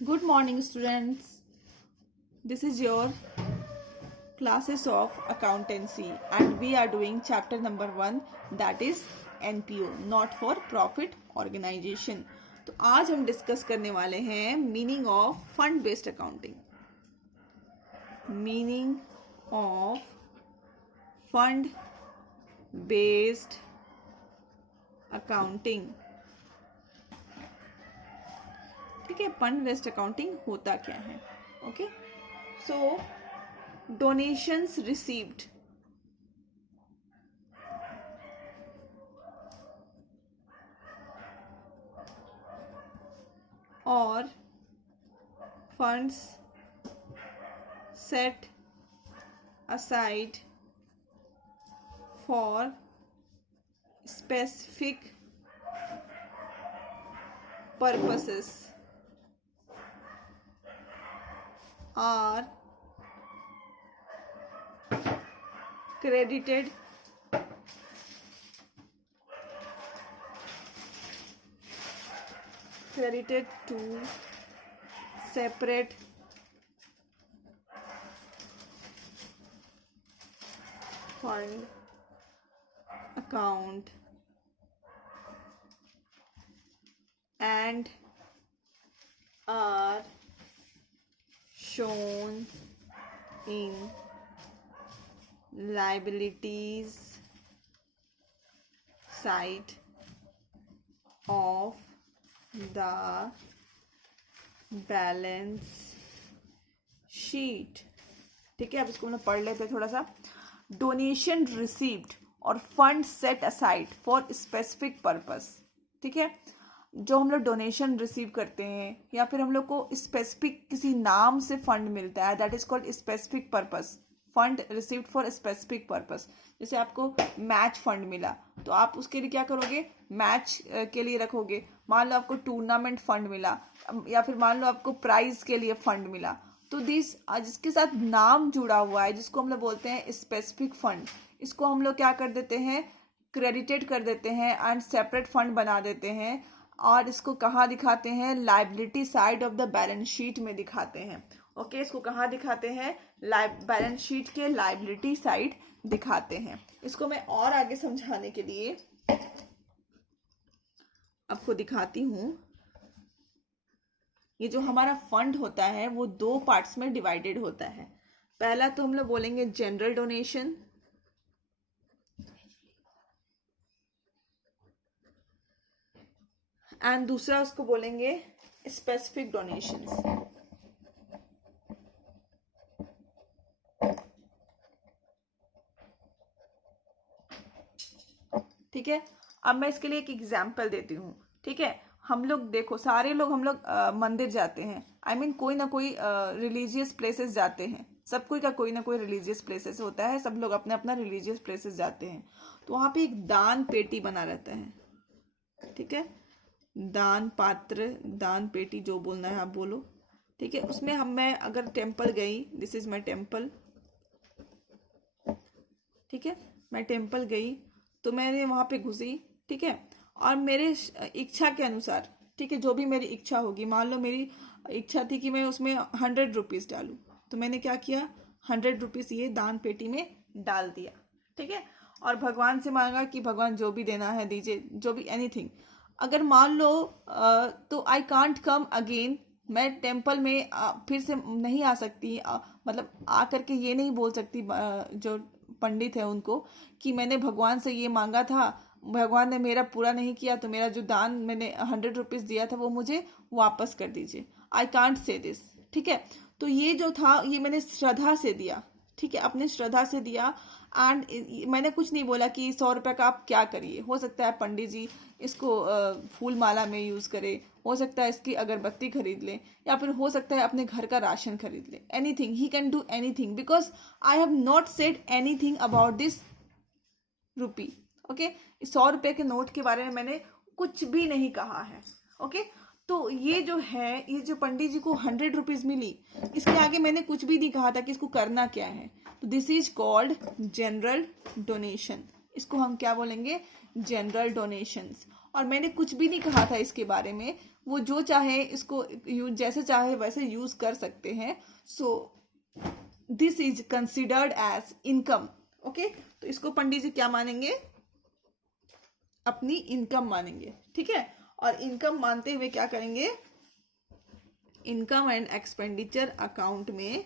Good morning, students. This is your classes of accountancy, and we are doing chapter number 1, that is NPO, Not for Profit Organization. तो आज हम discuss करने वाले हैं meaning of fund based accounting. Meaning of fund based accounting. ठीक है, fund based accounting होता क्या है? ओके, सो डोनेशंस रिसीव्ड और funds set aside for specific purposes are credited to separate fund account and are shown in liabilities side of the balance sheet. ठीक है, अब इसको हम लोग पढ़ लेते हैं थोड़ा सा. डोनेशन रिसीव्ड और fund set aside for specific purpose. ठीक है, जो हम लोग डोनेशन रिसीव करते हैं या फिर हम लोग को स्पेसिफिक किसी नाम से फंड मिलता है, that is called specific purpose. Fund received for specific purpose. जैसे आपको मैच फंड मिला तो आप उसके लिए क्या करोगे? मैच के लिए रखोगे. मान लो आपको टूर्नामेंट फंड मिला या फिर मान लो आपको प्राइज के लिए फंड मिला, तो जिसके साथ नाम जुड़ा हुआ है, जिसको हम लोग बोलते हैं स्पेसिफिक फंड, इसको हम लोग क्या कर देते हैं? क्रेडिटेड कर देते हैं एंड सेपरेट फंड बना देते हैं. और इसको कहाँ दिखाते हैं? Liability side of the balance sheet में दिखाते हैं. ओके, इसको कहाँ दिखाते हैं? बैलेंस शीट के लाइबिलिटी साइड दिखाते हैं. इसको मैं और आगे समझाने के लिए आपको दिखाती हूँ. ये जो हमारा फंड होता है वो दो पार्ट्स में डिवाइडेड होता है. पहला तो हम लोग बोलेंगे जनरल डोनेशन, एंड दूसरा उसको बोलेंगे स्पेसिफिक डोनेशंस. ठीक है, अब मैं इसके लिए एक एग्जाम्पल देती हूँ. ठीक है, हम लोग देखो, सारे लोग हम लोग मंदिर जाते हैं. आई मीन कोई ना कोई रिलीजियस प्लेसेस जाते हैं. सब कोई का कोई ना कोई रिलीजियस प्लेसेस होता है. सब लोग अपने अपना रिलीजियस प्लेसेस जाते हैं. तो वहाँ पे एक दान पेटी बना रहता है. ठीक है, दान पात्र, दान पेटी, जो बोलना है आप बोलो. ठीक है, उसमें मैं अगर टेम्पल गई, दिस इज माई टेम्पल. ठीक है, मैं टेम्पल गई तो मैंने वहाँ पे घुसी. ठीक है, और मेरे इच्छा के अनुसार, ठीक है, जो भी मेरी इच्छा होगी, मान लो मेरी इच्छा थी कि मैं उसमें 100 रुपीज़ डालूं, तो मैंने क्या किया? 100 रुपीज़ ये दान पेटी में डाल दिया. ठीक है, और भगवान से मांगा कि भगवान जो भी देना है दीजिए, जो भी एनीथिंग. अगर मान लो तो आई कांट कम अगेन. मैं टेम्पल में फिर से नहीं आ सकती. मतलब आ करके ये नहीं बोल सकती जो पंडित है उनको कि मैंने भगवान से ये मांगा था, भगवान ने मेरा पूरा नहीं किया, तो मेरा जो दान मैंने 100 रुपीज़ दिया था वो मुझे वापस कर दीजिए. I can't say this. ठीक है, तो ये जो था ये मैंने श्रद्धा से दिया. ठीक है, अपने श्रद्धा से दिया. एंड मैंने कुछ नहीं बोला कि 100 रुपये का आप क्या करिए. हो सकता है पंडित जी इसको फूल माला में यूज़ करें, हो सकता है इसकी अगरबत्ती खरीद लें, या फिर हो सकता है अपने घर का राशन खरीद लें. Anything, he can do anything, because I have not said anything about this rupee. Okay, 100 रुपये के नोट के बारे में मैंने कुछ भी नहीं कहा है. ओके, तो ये जो है, ये जो पंडित जी को 100 रुपीज मिली, इसके आगे मैंने कुछ भी नहीं कहा था कि इसको करना क्या है. तो this is called general donation. इसको हम क्या बोलेंगे? General donations. और मैंने कुछ भी नहीं कहा था इसके बारे में. वो जो चाहे इसको जैसे चाहे वैसे यूज कर सकते हैं. So this is considered as income. Okay, तो इसको पंडित जी क्या मानेंगे? अपनी इनकम मानेंगे. ठीक है, और इनकम मानते हुए क्या करेंगे? इनकम एंड एक्सपेंडिचर अकाउंट में,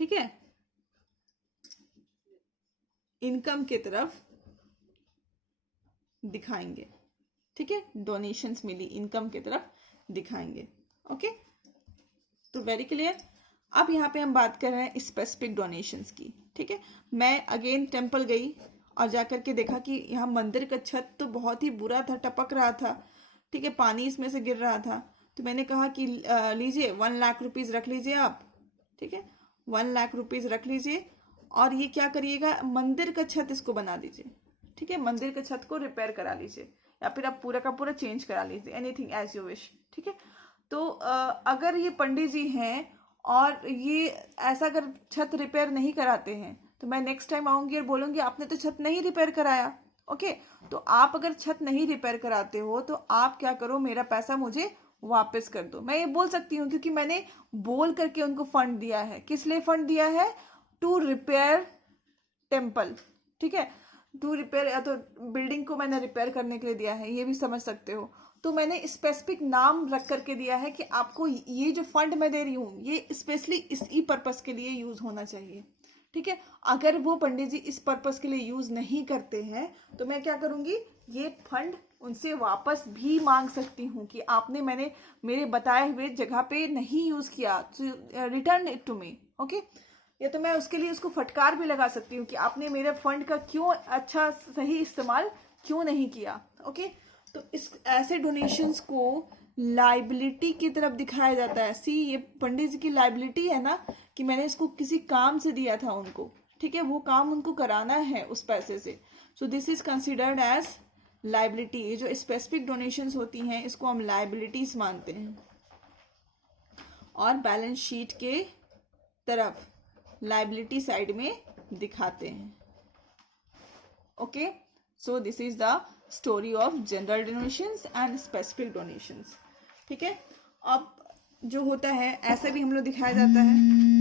ठीक है, इनकम की तरफ दिखाएंगे. ठीक है, डोनेशंस मिली, इनकम की तरफ दिखाएंगे. ओके, तो वेरी क्लियर. अब यहाँ पे हम बात कर रहे हैं स्पेसिफिक डोनेशंस की. ठीक है, मैं अगेन टेम्पल गई और जाकर के देखा कि यहाँ मंदिर का छत तो बहुत ही बुरा था, टपक रहा था. ठीक है, पानी इसमें से गिर रहा था. तो मैंने कहा कि लीजिए 1 लाख रुपीज रख लीजिए आप. ठीक है, 1 लाख रुपीज रख लीजिए और ये क्या करिएगा, मंदिर का छत इसको बना दीजिए. ठीक है, मंदिर के छत को रिपेयर करा लीजिए या फिर आप पूरा का पूरा चेंज करा लीजिए, एनीथिंग एज यू विश. ठीक है, तो अगर ये पंडित जी हैं और ये ऐसा अगर छत रिपेयर नहीं कराते हैं तो मैं नेक्स्ट टाइम आऊंगी और बोलूंगी आपने तो छत नहीं रिपेयर कराया. ओके, तो आप अगर छत नहीं रिपेयर कराते हो तो आप क्या करो, मेरा पैसा मुझे वापस कर दो. मैं ये बोल सकती हूँ क्योंकि मैंने बोल करके उनको फंड दिया है. किस लिए फंड दिया है? To repair temple. ठीक है, टू रिपेयर, या तो बिल्डिंग को मैंने रिपेयर करने के लिए दिया है, ये भी समझ सकते हो. तो मैंने स्पेसिफिक नाम रख करके दिया है कि आपको ये जो फंड मैं दे रही हूँ ये स्पेशली इसी पर्पस के लिए यूज होना चाहिए. ठीक है, अगर वो पंडित जी इस पर्पस के लिए यूज नहीं करते हैं तो मैं क्या करूंगी, ये फंड उनसे वापस भी मांग सकती हूँ कि आपने मैंने मेरे बताए हुए जगह पे नहीं यूज किया, return it to me. Okay, या तो मैं उसके लिए उसको फटकार भी लगा सकती हूँ कि आपने मेरे फंड का क्यों अच्छा सही इस्तेमाल क्यों नहीं किया. ओके, तो इस ऐसे डोनेशंस को लाइबिलिटी की तरफ दिखाया जाता है. सी, ये पंडित जी की लाइबिलिटी है ना कि मैंने इसको किसी काम से दिया था उनको. ठीक है, वो काम उनको कराना है उस पैसे से. So this is considered as liability. ये जो स्पेसिफिक डोनेशंस होती हैं इसको हम लाइबिलिटीज मानते हैं और बैलेंस शीट के तरफ लाइबिलिटी साइड में दिखाते हैं. Okay, so this is the story of general donations and specific donations. ठीक है, अब जो होता है ऐसे भी हम लोग दिखाया जाता है.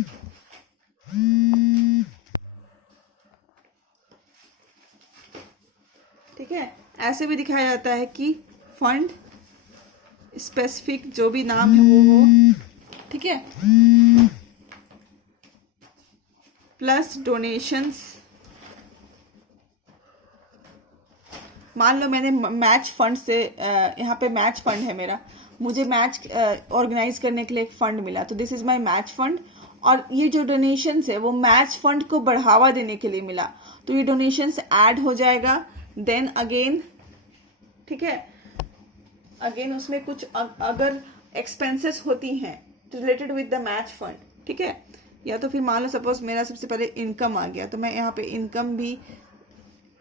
ठीक है, ऐसे भी दिखाया जाता है कि फंड स्पेसिफिक जो भी नाम है वो हो. ठीक है, प्लस डोनेशंस. मान लो मैंने मैच फंड से, यहाँ पे मैच फंड है मेरा, मुझे मैच ऑर्गेनाइज करने के लिए एक फंड मिला, तो this is my match fund. और ये जो डोनेशंस है वो मैच फंड को बढ़ावा देने के लिए मिला, तो ये डोनेशंस ऐड हो जाएगा. देन अगेन, ठीक है, अगेन उसमें कुछ अगर एक्सपेंसेस होती हैं related with the match fund. ठीक है, या तो फिर मान लो सपोज मेरा सबसे पहले इनकम आ गया तो मैं यहाँ पे इनकम भी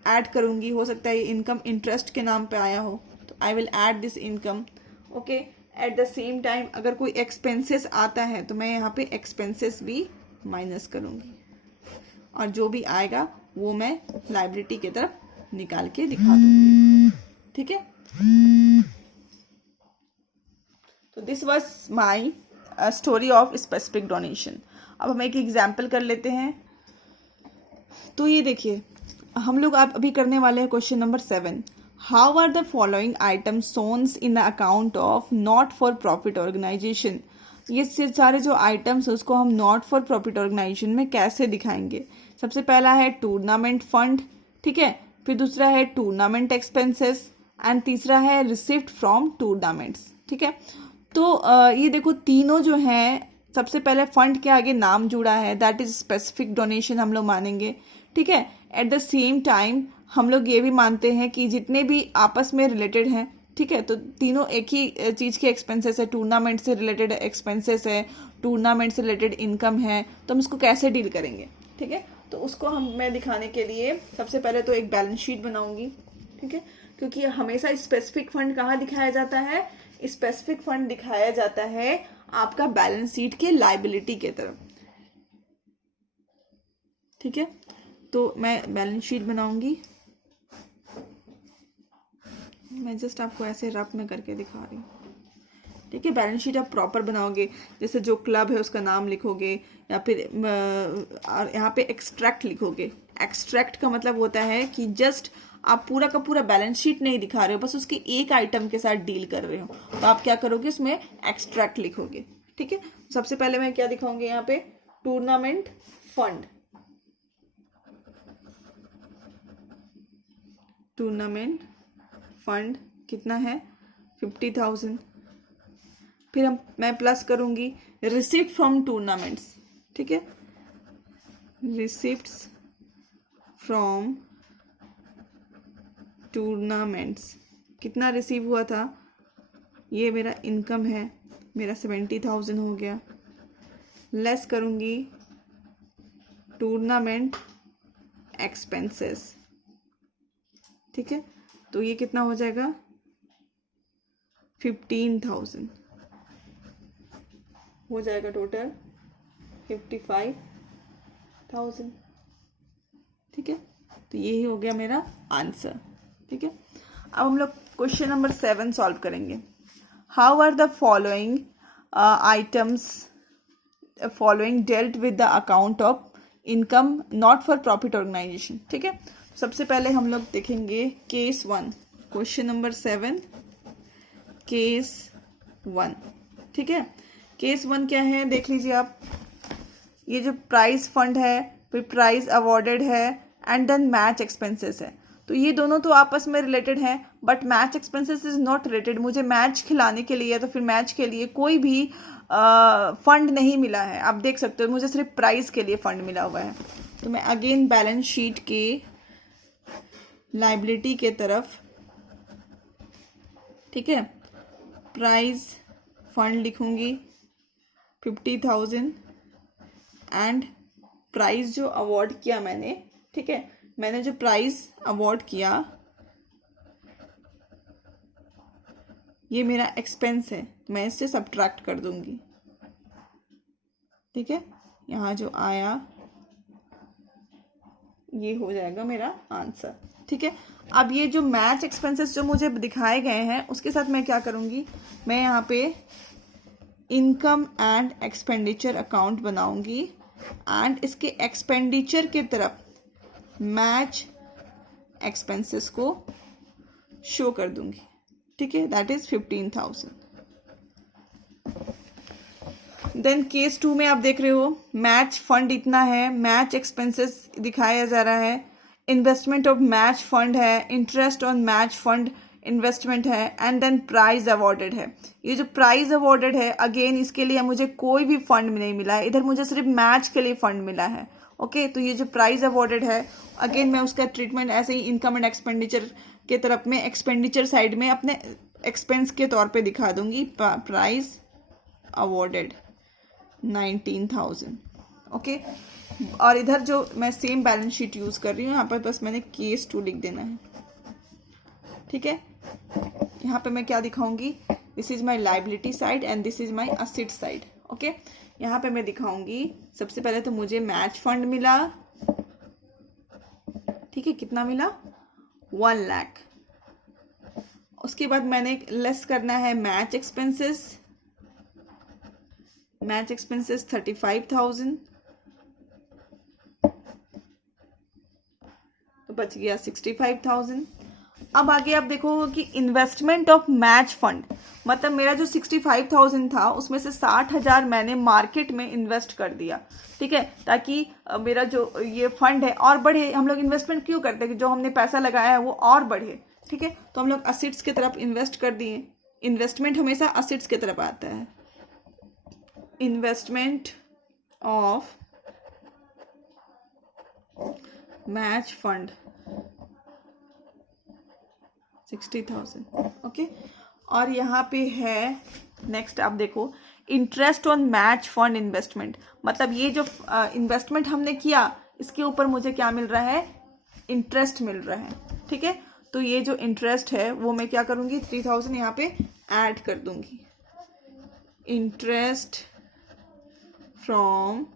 ऐड करूंगी. हो सकता है ये इनकम इंटरेस्ट के नाम पे आया हो तो I will add this income. Okay, at the same time अगर कोई एक्सपेंसेस आता है तो मैं यहाँ पे एक्सपेंसेस भी माइनस करूंगी और जो भी आएगा वो मैं लाइबिलिटी की तरफ निकाल के दिखा दूंगी. ठीक है, तो this was my story of specific donation. अब हम एक एग्जाम्पल कर लेते हैं. तो ये देखिए, हम लोग आप अभी करने वाले हैं question number 7. How are the following items shown in the account of not for profit organisation. ये सारे जो आइटम्स है उसको हम नॉट फॉर प्रॉफिट ऑर्गेनाइजेशन में कैसे दिखाएंगे. सबसे पहला है टूर्नामेंट फंड. ठीक है, फिर दूसरा है टूर्नामेंट एक्सपेंसेस एंड तीसरा है रिसिप्ट फ्रॉम टूर्नामेंट्स. ठीक है, तो ये देखो तीनों जो हैं, सबसे पहले फंड के आगे नाम जुड़ा है, दैट इज स्पेसिफिक डोनेशन हम लोग मानेंगे. ठीक है, एट द सेम टाइम हम लोग ये भी मानते हैं कि जितने भी आपस में रिलेटेड हैं, ठीक है, तो तीनों एक ही चीज़ के एक्सपेंसेस है. टूर्नामेंट से रिलेटेड एक्सपेंसेस है, टूर्नामेंट से रिलेटेड इनकम है, तो हम उसको कैसे डील करेंगे. ठीक है, तो उसको मैं दिखाने के लिए सबसे पहले तो एक बैलेंस शीट बनाऊंगी. ठीक है, क्योंकि हमेशा स्पेसिफिक फंड कहाँ दिखाया जाता है, स्पेसिफिक फंड दिखाया जाता है आपका बैलेंस शीट के लाइबिलिटी के तरफ. ठीक है, तो मैं बैलेंस शीट बनाऊंगी. मैं जस्ट आपको ऐसे रफ में करके दिखा रही हूँ. ठीक है। बैलेंस शीट आप प्रॉपर बनाओगे, जैसे जो क्लब है उसका नाम लिखोगे, या फिर यहाँ पे एक्सट्रैक्ट लिखोगे। एक्सट्रैक्ट का मतलब होता है कि जस्ट आप पूरा का पूरा बैलेंस शीट नहीं दिखा रहे हो, बस उसकी एक आइटम के साथ डील कर रहे हो, तो आप क्या करोगे, उसमें एक्सट्रैक्ट लिखोगे। ठीक है। सबसे पहले मैं क्या दिखाऊंगी यहाँ पे, टूर्नामेंट फंड। टूर्नामेंट फंड कितना है, 50,000। फिर मैं प्लस करूंगी रिसिप्ट फ्रॉम टूर्नामेंट्स। ठीक है, रिसिप्ट्स फ्रॉम टूर्नामेंट्स, कितना रिसीव हुआ था, ये मेरा इनकम है, मेरा 70,000 हो गया। लेस करूंगी टूर्नामेंट एक्सपेंसेस। ठीक है, तो ये कितना हो जाएगा, 15,000 हो जाएगा, टोटल 55,000। ठीक है, तो यही हो गया मेरा आंसर। ठीक है, अब हम लोग क्वेश्चन नंबर 7 सॉल्व करेंगे। How are the following items following dealt with the account of income not for profit organisation. ठीक है, सबसे पहले हम लोग देखेंगे केस 1, क्वेश्चन नंबर 7, केस 1। ठीक है, केस 1 क्या है, देख लीजिए आप। ये जो प्राइज फंड है, फिर प्राइज अवॉर्डेड है, एंड देन मैच एक्सपेंसेस है। तो ये दोनों तो आपस में रिलेटेड हैं, but match expenses is not related. मुझे मैच खिलाने के लिए, तो फिर मैच के लिए कोई भी फंड नहीं मिला है। आप देख सकते हो, मुझे सिर्फ प्राइज के लिए फंड मिला हुआ है। तो मैं अगेन बैलेंस शीट के लाइबिलिटी के तरफ, ठीक है, प्राइज फंड लिखूंगी 50,000 एंड प्राइज जो अवार्ड किया मैंने, ठीक है, मैंने जो प्राइज अवार्ड किया ये मेरा एक्सपेंस है, मैं इससे सब्ट्रैक्ट कर दूंगी। ठीक है, यहाँ जो आया ये हो जाएगा मेरा आंसर। ठीक है, अब ये जो मैच एक्सपेंसेस जो मुझे दिखाए गए हैं उसके साथ मैं क्या करूंगी, मैं यहाँ पे इनकम एंड एक्सपेंडिचर अकाउंट बनाऊंगी एंड इसके एक्सपेंडिचर के तरफ मैच एक्सपेंसेस को शो कर दूंगी। ठीक है, दैट इज 15,000। देन केस 2 में आप देख रहे हो मैच फंड इतना है, मैच एक्सपेंसेस दिखाया जा रहा है, इन्वेस्टमेंट ऑफ मैच फंड है, interest on match fund investment है, एंड देन प्राइज अवॉर्डेड है। ये जो प्राइज अवॉर्डेड है, अगेन इसके लिए मुझे कोई भी फंड नहीं मिला है, इधर मुझे सिर्फ मैच के लिए फंड मिला है। ओके, तो ये जो प्राइज अवॉर्डेड है, अगेन मैं उसका ट्रीटमेंट ऐसे ही इनकम एंड एक्सपेंडिचर के तरफ में, एक्सपेंडिचर साइड में अपने एक्सपेंस के तौर पे दिखा दूंगी, प्राइज अवॉर्डेड 19,000। ओके, और इधर जो मैं सेम बैलेंस शीट यूज कर रही हूँ, यहाँ पर बस मैंने केस 2 लिख देना है। ठीक है, यहाँ पे मैं क्या दिखाऊंगी, this is my liability side and this is my asset side. Okay, यहाँ पे मैं दिखाऊंगी, सबसे पहले तो मुझे मैच फंड मिला, ठीक है, कितना मिला, 1 लाख। उसके बाद मैंने लेस करना है मैच एक्सपेंसेस, मैच एक्सपेंसेस 35,000, तो बच गया 65,000। अब आगे आप देखोगे कि इन्वेस्टमेंट ऑफ मैच फंड, मतलब मेरा जो 65,000 था उसमें से 60,000 मैंने मार्केट में इन्वेस्ट कर दिया। ठीक है, ताकि मेरा जो ये फंड है और बढ़े। हम लोग इन्वेस्टमेंट क्यों करते हैं कि जो हमने पैसा लगाया है वो और बढ़े। ठीक है, तो हम लोग असेट्स की तरफ इन्वेस्ट कर दिए। इन्वेस्टमेंट हमेशा असेट्स की तरफ आता है। Investment of match fund 60,000। Okay, और यहाँ पे है नेक्स्ट, आप देखो interest on match fund investment, मतलब ये जो इन्वेस्टमेंट हमने किया इसके ऊपर मुझे क्या मिल रहा है, इंटरेस्ट मिल रहा है। ठीक है, तो ये जो इंटरेस्ट है वो मैं क्या करूँगी, 3,000 यहाँ पे ऐड कर दूंगी। इंटरेस्ट फ्रॉम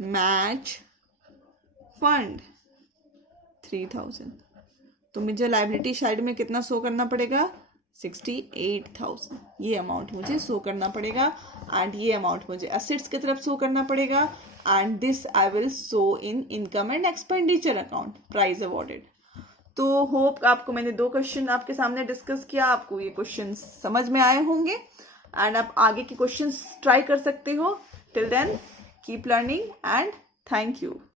मैच फंड 3,000, तो मुझे लाइबिलिटी साइड में कितना शो करना पड़ेगा, 68,000 ये अमाउंट मुझे शो करना पड़ेगा, एंड ये अमाउंट मुझे असेट्स की तरफ शो करना पड़ेगा, and this I will show in income and expenditure account, prize awarded. तो होप आपको मैंने 2 क्वेश्चन आपके सामने डिस्कस किया, आपको ये क्वेश्चन समझ में आए होंगे, एंड आप आगे के क्वेश्चन ट्राई कर सकते हो। Till then keep learning and thank you.